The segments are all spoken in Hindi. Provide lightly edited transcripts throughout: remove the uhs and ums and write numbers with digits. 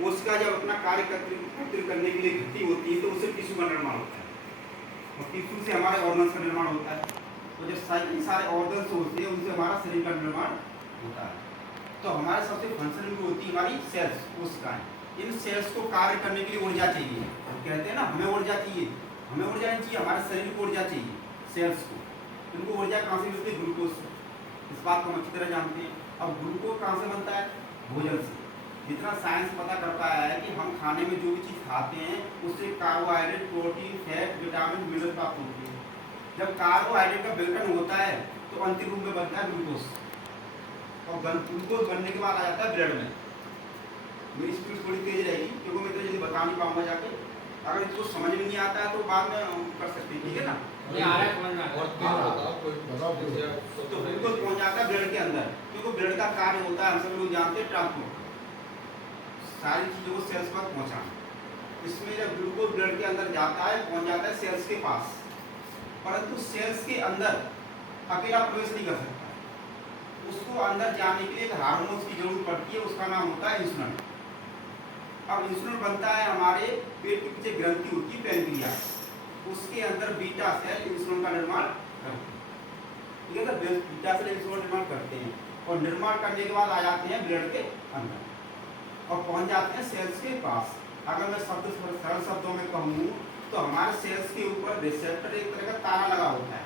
कोशिका जब अपना कार्य एकत्रित करने के लिए इकट्ठी होती है तो उससे टिश्यू का निर्माण होता है और टिश्यू से हमारे ऑर्गन्स का निर्माण होता है। तो जब सारे ऑर्गन्स होते हैं उनसे हमारा शरीर का निर्माण होता है। तो हमारे सबसे फंक्शनल में होती है हमारी सेल्स, कोशिकाएं। इन सेल्स को कार्य करने के लिए ऊर्जा चाहिए। कहते हैं ना हमें ऊर्जा चाहिए, हमें ऊर्जा नहीं चाहिए, हमारे शरीर को ऊर्जा चाहिए, सेल्स को। इनको ऊर्जा कहाँ से मिलती है? ग्लूकोज से। इस बात को हम अच्छी तरह जानते हैं। अब ग्लूकोज कहाँ से बनता है? भोजन से। जितना साइंस पता कर पाया है कि हम खाने में जो भी चीज़ खाते हैं उससे carbohydrate, protein, fat, vitamin, mineral प्राप्त होते हैं। जब कार्बोहाइड्रेट का विघटन होता है तो अंतिम रूप में बनता है ग्लूकोज, और ग्लूकोज बनने के बाद आ जाता है ब्लड में। मेरी स्पीड थोड़ी तेज रहेगी क्योंकि मैं तो जल्दी बता नहीं पाऊंगा जाके। अगर इसको समझ में नहीं आता है तो बाद में हम कर सकते हैं, ठीक है ना? तो ग्लूकोज पहुंच जाता है ब्लड के अंदर, क्योंकि ब्लड का कार्य होता है, हम सब लोग जानते हैं, ट्रांसपोर्ट, सारी चीज़ों को सेल्स पर पहुंचाना। इसमें जब ग्लूकोज ब्लड के अंदर जाता है, पहुंच जाता है सेल्स के पास, परंतु सेल्स के अंदर अकेला प्रवेश नहीं कर सकता। उसको अंदर जाने के लिए एक हार्मोन्स की जरूरत पड़ती है, उसका नाम होता है इंसुलिन। अब इंसुलिन बनता है हमारे पेट के पीछे ग्रंथि होती है पैंक्रियास, उसके अंदर बीटा सेल इंसुलिन का निर्माण करते हैं। ठीक है, तो बीटा सेल इंसुलिन निर्माण करते हैं और निर्माण करने के बाद आ जाते हैं ब्लड के अंदर और पहुंच जाते हैं सेल्स के पास। अगर मैं सरल शब्दों में कहूँ तो हमारे सेल्स के ऊपर रिसेप्टर एक तरह का तारा लगा होता है।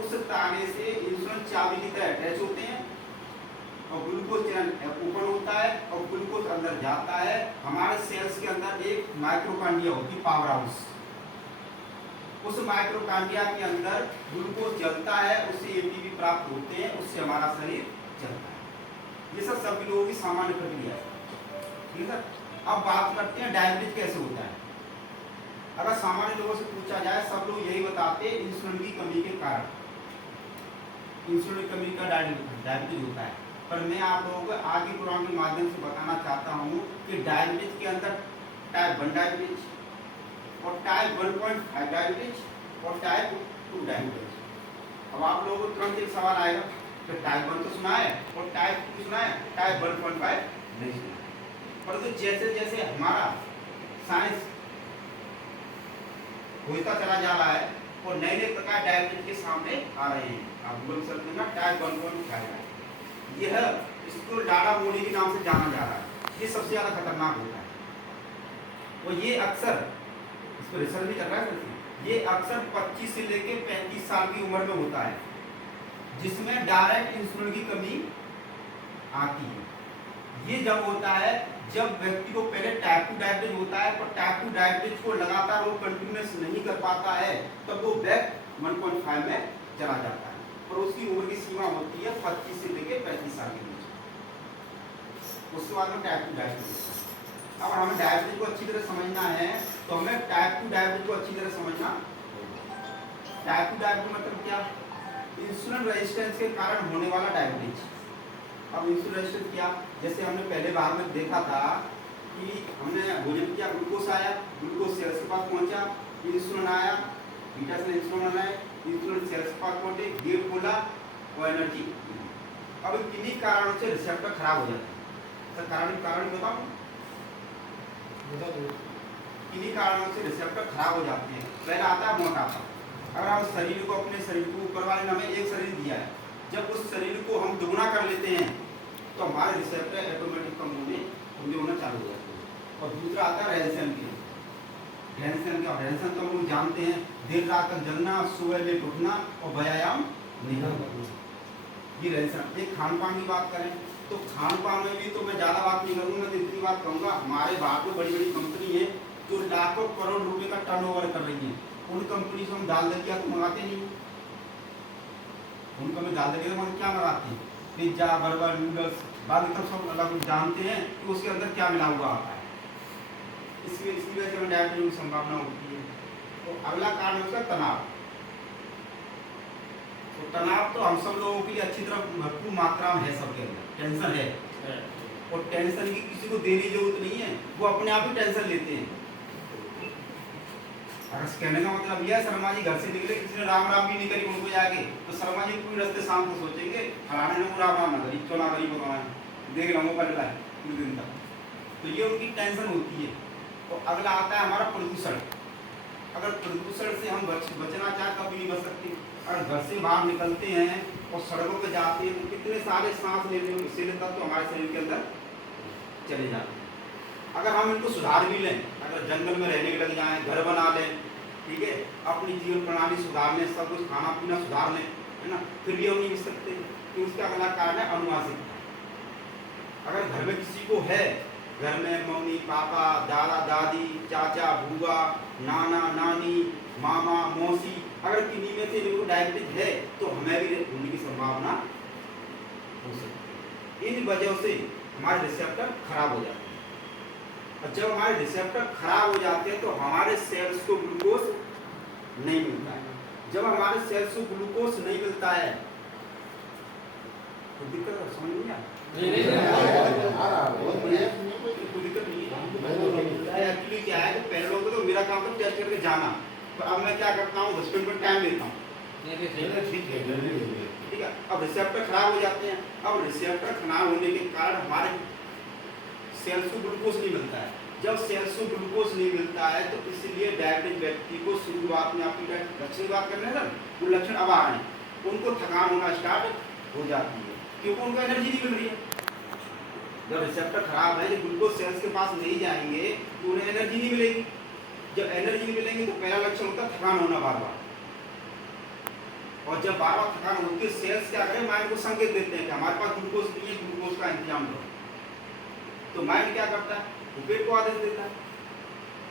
उस तारे से इंसुलिन चाबी की तरह अटैच होते हैं और ग्लूकोज चैनल ओपन होता है और ग्लूकोज अंदर जाता है। हमारे सेल्स के अंदर एक माइक्रोकांडिया होती है, पावर हाउस। उस माइक्रोकांडिया के अंदर ग्लूकोज जलता है, उससे एटीपी प्राप्त होते हैं, उससे हमारा शरीर चलता है। ये सब सभी लोगों की सामान्य प्रक्रिया है, ठीक है। अब बात करते हैं डायबिटीज कैसे होता है। अगर सामान्य लोगों से पूछा जाए, सब लोग यही बताते हैं इंसुलिन की कमी के कारण, इंसुलिन की कमी का डायबिटीज होता है। पर मैं आप लोगों को आगे पुराण के माध्यम से बताना चाहता हूँ कि डायबिटीज के अंदर टाइप 1 डायबिटीज और टाइप 1.5 डायबिटीज और टाइप 2 डायबिटीज। अब आप लोगों को तुरंत एक सवाल आएगा कि टाइप 1 तो सुना है और टाइप 2 सुना है, टाइप 1.5 नहीं सुना। परंतु जैसे जैसे हमारा साइंस होता चला जा रहा है और नए नए प्रकार डायबिटीज के सामने आ रहे हैं। आप गूगल सर्च करना टाइप 1.5 है, यह इसको डाड़ा मोड़ी के नाम से जाना जा रहा है। ये सबसे ज़्यादा खतरनाक होता है और ये अक्सर, इस पर रिसर्च भी चल रहा है, ये अक्सर 25 से लेकर 35 साल की उम्र में होता है, जिसमें डायरेक्ट इंसुलिन की कमी आती है। ये जब होता है जब व्यक्ति को पहले टाइप 2 डायबिटीज होता है, पर टाइप 2 डायबिटीज को लगातार वो कंटिन्यूस नहीं कर पाता है, तब वो बैक 1.5 में चला जाता है। और उसकी उम्र की सीमा होती है 25 से लेकर 35 साल के बीच। उसके बाद में टाइप 2 डायबिटीज। अब हमें डायबिटीज को अच्छी तरह समझना है तो हमें टाइप 2 डायबिटीज को अच्छी तरह समझना। टाइप 2 डायबिटीज मतलब क्या? इंसुलिन रेजिस्टेंस के कारण होने वाला डायबिटीज। अब इंसुलिन रेजिस्टेंस क्या? जैसे हमने पहले भाग में देखा था कि हमने भोजन किया, ग्लूकोज आया, ग्लूकोज सेल्स के पास पहुंचा, इंसुलिन आया, बीटा से इंसुलिन आया, इंसुलिन सेल्स के पास पहुंचे, गेट खोला और एनर्जी। अब किन्हीं कारणों से रिसेप्टर खराब हो जाता है। सर कारण बताऊं? किन्हीं कारणों से रिसेप्टर खराब हो जाते हैं। पहला आता है मोटापा। अगर हम शरीर को, अपने शरीर को, ऊपर वाले ने हमें एक शरीर दिया है, जब उस शरीर को हम दुगना कर लेते हैं तो हमारे रिसेप्टर ऑटोमेटिक कमजोर होना चालू हो जाते हैं। और दूसरा आता है रहन-सहन की। रहन-सहन तो हम लोग जानते हैं, देर रात तक जगना, सुबह लेट उठना और व्यायाम नहीं करना, ये रहन-सहन। एक खान पान की बात करें तो खान पान में भी तो मैं ज़्यादा बात नहीं करूँगा, तो इतनी बात कहूँगा, हमारे भारत में बड़ी बड़ी कंपनी है जो लाखों करोड़ रुपये का टर्नओवर कर रही है। उन कंपनी से हम दाल दलिया तो मंगाते नहीं, उनको में दाल दलिया तो क्या मंगाते हैं? पिज्जा, बर्गर, नूडल्स, बाद में सब अलग जानते हैं कि उसके अंदर क्या मिला हुआ आता है। इसकी वजह से डायबिटीज की संभावना होती है। तो अगला कारण है उसका तनाव। तो तनाव तो हम सब लोगों के लिए अच्छी तरह भरपूर मात्रा में है, सबके अंदर टेंशन है और टेंशन की किसी को देने की जरूरत नहीं है, वो अपने आप ही टेंशन लेते हैं। अगर कहने का मतलब यह शर्मा जी घर से निकले, किसी ने राम राम भी नहीं करी उनको जाके, तो शर्मा जी पूरे रास्ते शाम को सोचेंगे फलाने ने राम राम ना करी, क्यों ना करी भगवान, देख रहा हूँ कल पूरे दिन तक। तो ये उनकी टेंशन होती है। तो अगला आता है हमारा प्रदूषण। अगर प्रदूषण से हम बचना चाहें कभी नहीं बच सकते। अगर घर से बाहर निकलते हैं और सड़कों पर जाते हैं तो कितने सारे सांस लेने नशीले तत्व तो हमारे शरीर के अंदर चले जाते हैं। अगर हम इनको सुधार भी लें, अगर जंगल में रहने लग जाएं, घर बना लें, ठीक है, अपनी जीवन प्रणाली सुधार लें, सब कुछ खाना पीना सुधार लें, है ना, फिर भी हम नहीं बच सकते। कि उसका अगला कारण है अनुवांशिकता। अगर घर में किसी को है, घर में मम्मी पापा दादा दादी चाचा बुआ नाना नानी मामा मौसी, अगर किन्हीं में से इनको डायबिटीज है तो हमें भी होने की संभावना हो सकती है। इन वजह से हमारे रिसेप्टर खराब हो जाते हैं। और जब हमारे रिसेप्टर खराब हो जाते हैं तो हमारे सेल्स को ग्लूकोज नहीं मिलता है। जब हमारे सेल्स को ग्लूकोज नहीं मिलता है तो दिक्कत है, समझ नहीं आता? कोई दिक्कत नहीं है। एक्चुअली क्या है कि पहले लोगों को तो मेरा काम था टेस्ट करके जाना, पर अब मैं क्या करता हूँ 10 मिनट में टाइम लेता हूँ। ठीक है, अब रिसेप्टर खराब हो जाते हैं। अब रिसेप्टर खराब होने के कारण हमारे सेल्स को ग्लूकोज नहीं मिलता है। जब सेल्स को ग्लूकोज नहीं मिलता है तो इसलिए डायबिटिक व्यक्ति को शुरुआत में आपकी लक्षण की बात कर रहे हैं ना, वो लक्षण अब आ रहे हैं, उनको थकान होना स्टार्ट हो जाती है क्योंकि उनको एनर्जी नहीं मिल रही है। जब रिसेप्टर खराब है, जब ग्लूकोज सेल्स के पास नहीं जाएंगे तो उन्हें एनर्जी नहीं मिलेगी। जब एनर्जी नहीं मिलेगी तो पहला लक्षण होता है थकान होना बार बार। और जब बार बार थकान होती है, सेल्स क्या करें, माइंड को संकेत देते हैं कि हमारे पास ग्लूकोज नहीं है, ग्लूकोज का इंतजाम करो। तो माइंड क्या करता है, वो पेट को आदेश देता है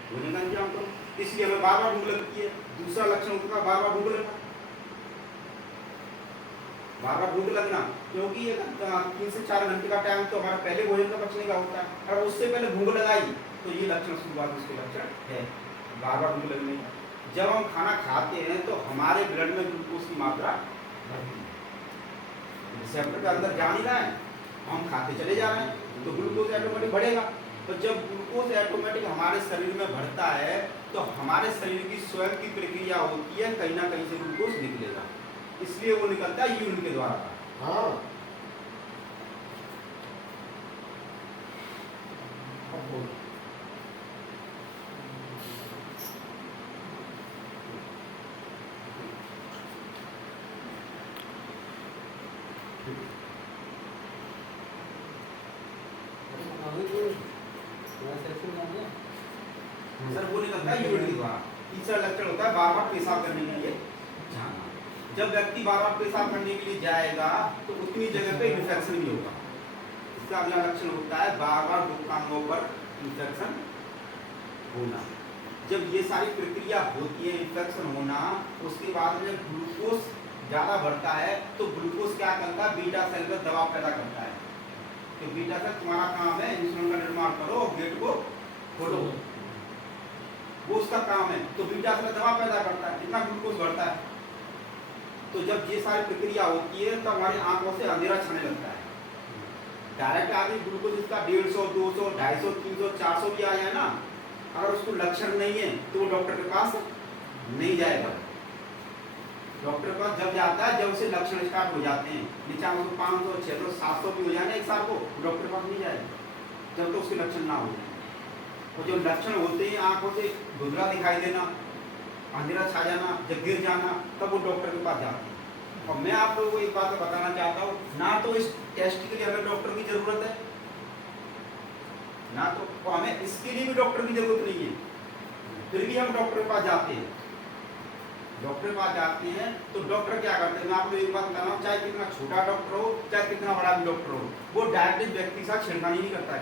भोजन का इंतजाम करो, इसलिए हमें बार बार भूख लगती है। दूसरा लक्षण होता है बार बार भूख लगना। बार बार भूख लगना क्योंकि 3 से 4 घंटे का टाइम तो हमारा पहले भोजन का पचने का होता है, और उससे पहले भूख लगाई तो ये लक्षण शुरुआत उसके लक्षण है बार बार भूख लगने का। जब हम खाना खाते हैं तो हमारे ब्लड में ग्लूकोज की मात्रा बढ़ती है। रिसेप्टर के अंदर जा नहीं रहा है, हम खाते चले जा रहे हैं तो ग्लूकोज ऑटोमेटिक बढ़ेगा। तो जब ग्लूकोज ऑटोमेटिक हमारे शरीर में बढ़ता है तो हमारे शरीर की स्वयं की प्रक्रिया होती है, कहीं ना कहीं से ग्लूकोज निकलेगा, इसलिए वो निकलता है यूरिन के द्वारा। हाँ, सर वो निकलता है यूरिन के द्वारा। तीसरा लक्षण होता है बार बार पेशाब करने के लिए जाना। जब व्यक्ति बार बार पेशाब करने के लिए जाएगा तो उतनी जगह पे इन्फेक्शन भी होगा। इसका अगला लक्षण होता है बार बार दुखांगों पर इन्फेक्शन होना। जब ये सारी प्रक्रिया होती है, इन्फेक्शन होना, उसके बाद में ग्लूकोज ज़्यादा बढ़ता है तो ग्लूकोज क्या करता है, बीटा सेल में दबाव पैदा करता है कि बीटा सेल तुम्हारा काम है इंसुलिन का निर्माण करो, गेट को खोलो, वो उसका काम है। तो बीटा सेल दबाव पैदा करता है, इतना ग्लूकोज बढ़ता है। तो जब ये सारी प्रक्रिया होती है तो हमारी आंखों से अंधेरा छाने लगता है। डायरेक्ट आदमी ग्लूकोज इसका 150, 200, 250, 300, 400 भी आ जाए ना, अगर उसको लक्षण नहीं है तो वो डॉक्टर के पास नहीं जाएगा। डॉक्टर के पास जब जाता है जब उसे लक्षण स्टार्ट हो जाते हैं, नीचा 500, 600, 700 भी हो जाए एक साल को, डॉक्टर के पास नहीं जाएगा जब तक उसके लक्षण ना हो जाए। और जब लक्षण होते हैं, आंखों से धुंधला दिखाई देना, अंधेरा छा जाना, जब गिर जाना, तब वो डॉक्टर के पास जाते हैं। और मैं आप लोगों को एक बात बताना चाहता हूँ, ना तो इस टेस्ट के लिए हमें डॉक्टर की जरूरत है, ना तो हमें इसके लिए भी डॉक्टर की जरूरत नहीं है, फिर भी हम डॉक्टर के पास जाते हैं। डॉक्टर के पास जाते हैं तो डॉक्टर क्या करते हैं, मैं आपको एक बात बताना, चाहे कितना छोटा डॉक्टर हो चाहे कितना बड़ा भी डॉक्टर हो, वो डायबिटिक व्यक्ति के साथ छेड़खानी नहीं करता है।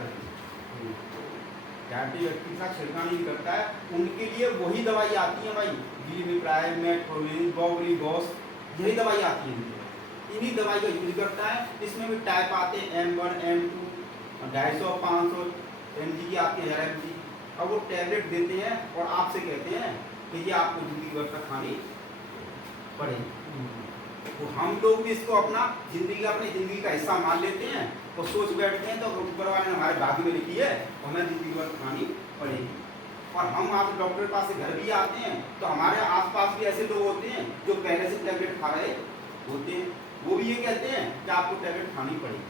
डायबिटिक व्यक्ति के साथ छेड़खानी नहीं करता है। उनके लिए वही दवाई आती है भाई, गिलिमिप्राय, मेटफोर्मिन, बॉवरिगॉस, यही दवाई आती है। इन्हीं दवाई का यूज करता है। इसमें भी टाइप आते हैं M1, M2, 250, 500 mg की आती है, 1000 mg। अब वो टैबलेट देते हैं और आपसे कहते हैं कि ये आपको जिंदगी भर तक खानी पड़ेगी। तो हम लोग भी इसको अपनी जिंदगी का हिस्सा मान लेते हैं और सोच बैठते हैं तो ऊपर वाले ने हमारे भाग्य में लिखी है और हमें जिंदगी भर खानी पड़ेगी। और हम आप डॉक्टर के पास से घर भी आते हैं तो हमारे आसपास भी ऐसे लोग होते हैं जो पहले से टैबलेट खा रहे होते हैं, वो भी ये कहते हैं कि आपको टैबलेट खानी पड़ेगी।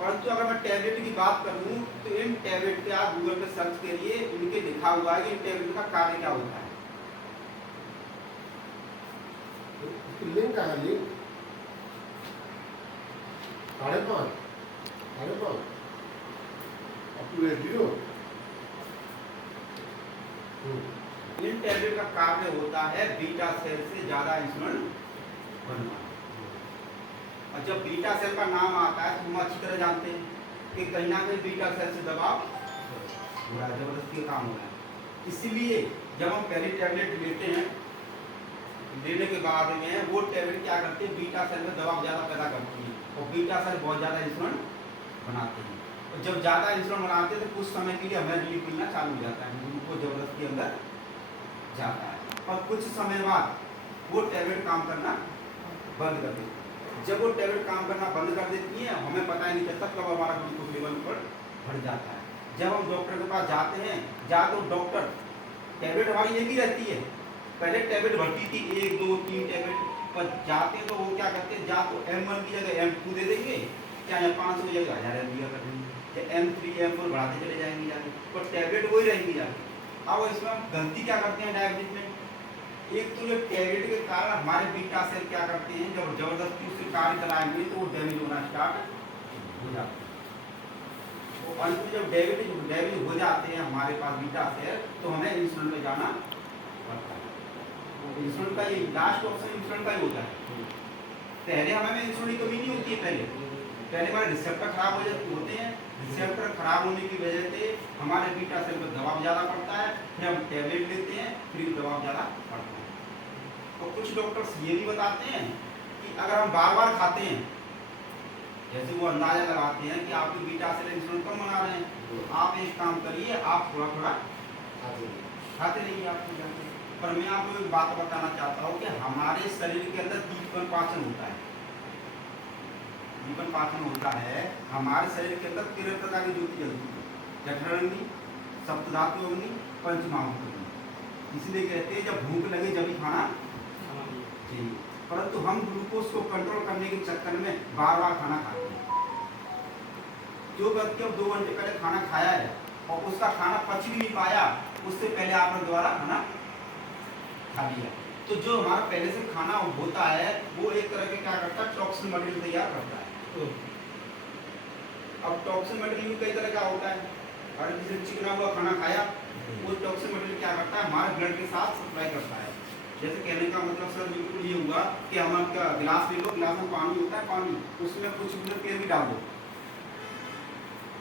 परंतु अगर मैं टैबलेट की बात करूं तो इन टैबलेट पे आप गूगल पे सर्च करिए, इनके लिखा हुआ है कि इन टैबलेट का कार्य क्या होता है। लिंक है, link 5.5 up to 8 in tablet का कार्य होता है बीटा सेल से ज्यादा इंसुलिन बनना। और जब बीटा सेल का नाम आता है तो हम अच्छी तरह जानते हैं कि कहीं ना कहीं बीटा सेल से दबाव हो रहा है, जबरदस्ती का काम हो रहा है। इसीलिए जब हम पहली टैबलेट लेते हैं, लेने के बाद में वो टैबलेट क्या करती है, बीटा सेल में दबाव ज़्यादा पैदा करती है और बीटा सेल बहुत ज़्यादा इंसुलिन बनाते हैं। और जब ज़्यादा इंसुलिन बनाते हैं तो कुछ समय के लिए हमें रिलीफ मिलना चालू हो जाता है, उनको जबरदस्ती अंदर जाता है और कुछ समय बाद वो टैबलेट काम करना बंद कर देती है। जब वो टैबलेट काम करना बंद कर देती है, हमें पता ही नहीं चलता कब हमारा ग्लूकोज लेवल पर बढ़ जाता है। जब हम डॉक्टर के पास जाते हैं, तो डॉक्टर टैबलेट हमारी एक ही रहती है, पहले टैबलेट बढ़ती थी 1 2 3 टैबलेट, पर जाते तो वो क्या करते हैं, या तो M1 की जगह M2 दे देंगे, क्या 500 की जगह 1000 mg कर देंगे, या M3 M4 बढ़ाते चले जाएंगे जाके, पर टैबलेट वही रहेंगी जाके। अब इसमें हम गलती क्या करते हैं डायबिटीज में, एक तो ये टैबलेट के कारण हमारे बीटा सेल क्या करते हैं, जब जबरदस्ती उससे कार्य चलाएंगे तो वो डैमेज होना स्टार्ट हो जाता है। और अंत में जब डैमेज हो जाते हैं हमारे पास बीटा सेल, तो हमें इंसुलिन में जाना पड़ता है। इंसुलिन का ये लास्ट ऑप्शन इंसुलिन का ही होता है। पहले हमें इंसुलिन की कमी नहीं होती है, पहले हमारे रिसेप्टर खराब होते हैं, रिसेप्टर खराब होने की वजह से हमारे बीटा सेल पर दबाव ज़्यादा पड़ता है, फिर हम टैबलेट लेते हैं, फिर दबाव ज़्यादा पड़ता है। और कुछ डॉक्टर्स ये भी बताते हैं कि अगर हम बार बार खाते हैं, जैसे वो अंदाजा लगाते हैं कि आपकी बीटा सेल इंसुलिन कम बना रहे हैं, तो आप एक काम करिए, आप थोड़ा थोड़ा खाते रहिए आपको जाते। पर मैं आपको एक बात बताना चाहता हूँ कि हमारे शरीर के अंदर दीपन पाचन होता है, दीपन पाचन होता है। हमारे शरीर के अंदर 13 प्रकार की ज्योति जलती है, जठराग्नि, सप्तधातु अग्नि, पंचमहाभूत अग्नि। इसलिए कहते हैं जब भूख लगे जब ही खाना चाहिए, परंतु हम ग्लूकोज को कंट्रोल करने के चक्कर में बार बार खाना खाते हैं। जो व्यक्ति अब 2 घंटे पहले खाना खाया है और उसका खाना पच भी नहीं पाया, उससे पहले आपने दोबारा खाना खा लिया, तो जो हमारा पहले से खाना होता है वो एक तरह के क्या करता है, टॉक्सिन मटेरियल तैयार करता है। अब टॉक्सिन मटेरियल भी कई तरह का होता है, और जैसे चिकना हुआ खाना खाया, वो टॉक्सिन मटेरियल क्या करता है, हमारे ब्लड के साथ सप्लाई करता है। जैसे कहने का मतलब सर बिल्कुल ये हुआ कि हम आपका गिलास ले लो, गिलास में पानी होता है, पानी उसमें कुछ तेल भी डाल दो,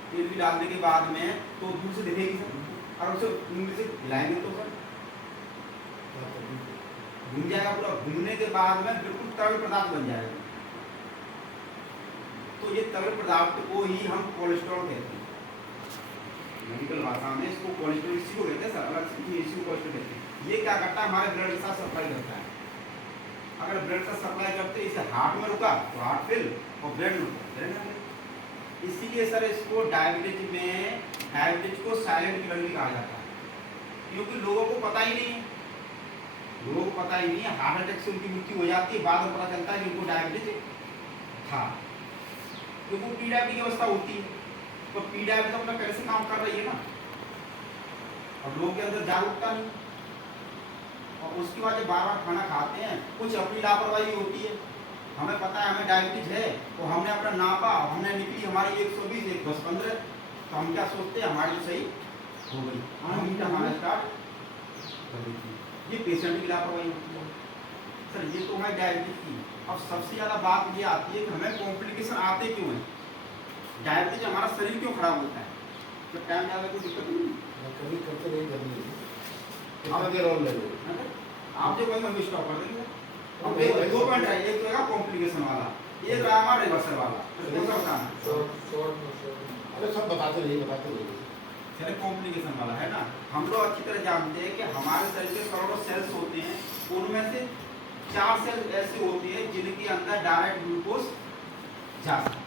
तेल भी डालने के बाद में तो दूर से दिखेगी सर, और उसे उंगली से हिलाएंगे तो सर घूम जाएगा पूरा, घूमने के बाद में बिल्कुल तरल पदार्थ बन जाएगा। तो ये तरल पदार्थ को ही हम कोलेस्ट्रॉल कहते हैं, मेडिकल भाषा में इसको कोलेस्ट्रॉल, इसी को कहते हैं सर, अलग से इसी को कोलेस्ट्रॉल कहते हैं। ये क्या करता है, हमारे ब्लड के साथ सप्लाई करता है। अगर ब्लड का सप्लाई करते इसे हार्ट में रुका तो हार्ट फिल, और ब्लड में रुका। इसीलिए सर इसको डायबिटीज को साइलेंट किलर भी कहा जाता है, क्योंकि लोगों को पता ही नहीं है, हार्ट अटैक से उनकी मृत्यु हो जाती है, बाद में पता चलता है कि उनको डायबिटीज था, क्योंकि प्री डायबिटीज की अवस्था होती है। तो प्री डायबिटीज अपना पहले से काम कर रही है ना, और लोगों के अंदर जागरूकता नहीं, और उसके बाद जब बार बार खाना खाते हैं, कुछ अपनी लापरवाही होती है। हमें पता है हमें डायबिटीज है, तो हमने अपना नापा, हमने निकली हमारी 120 110 15, तो हम क्या सोचते हैं हमारी सही हो गई, हम खाना स्टार्ट कर देते हैं। ये पेशेंट की लापरवाही होती है सर, ये तो है डायबिटीज की। अब सबसे ज़्यादा बात ये आती है कि हमें कॉम्प्लिकेशन आते क्यों हैं, डायबिटीज हमारा शरीर क्यों खराब होता है, तो टाइम ज़्यादा कोई दिक्कत नहीं, कभी करते नहीं करनी कितना देर और लगेगा, आप जो कहीं हम स्टॉप कर देंगे। अब 2 पॉइंट है, एक तो है कॉम्प्लिकेशन वाला, एक रहा हमारा रिवर्सल वाला, तो कौन सा बताना? अरे सब बताते रहिए। चले कॉम्प्लिकेशन वाला है ना, हम लोग अच्छी तरह जानते हैं कि हमारे शरीर के करोड़ों सेल्स होते हैं, उनमें से 4 सेल ऐसे होते हैं जिनके अंदर डायरेक्ट ग्लूकोज जा सकता है।